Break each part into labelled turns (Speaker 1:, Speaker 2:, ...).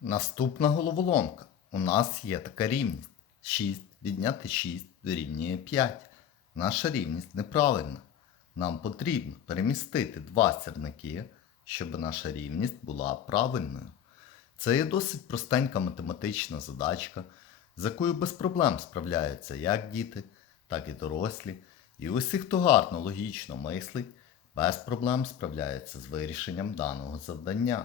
Speaker 1: Наступна головоломка. У нас є така рівність. 6 відняти 6 дорівнює 5. Наша рівність неправильна. Нам потрібно перемістити два сірники, щоб наша рівність була правильною. Це є досить простенька математична задачка, з якою без проблем справляються як діти, так і дорослі. І усі, хто гарно логічно мислить, без проблем справляються з вирішенням даного завдання.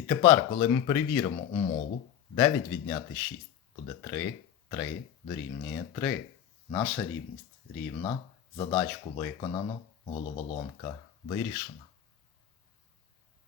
Speaker 1: І тепер, коли ми перевіримо умову, 9 відняти 6 буде 3, 3 дорівнює 3. Наша рівність рівна. Задачку виконано, головоломка вирішена.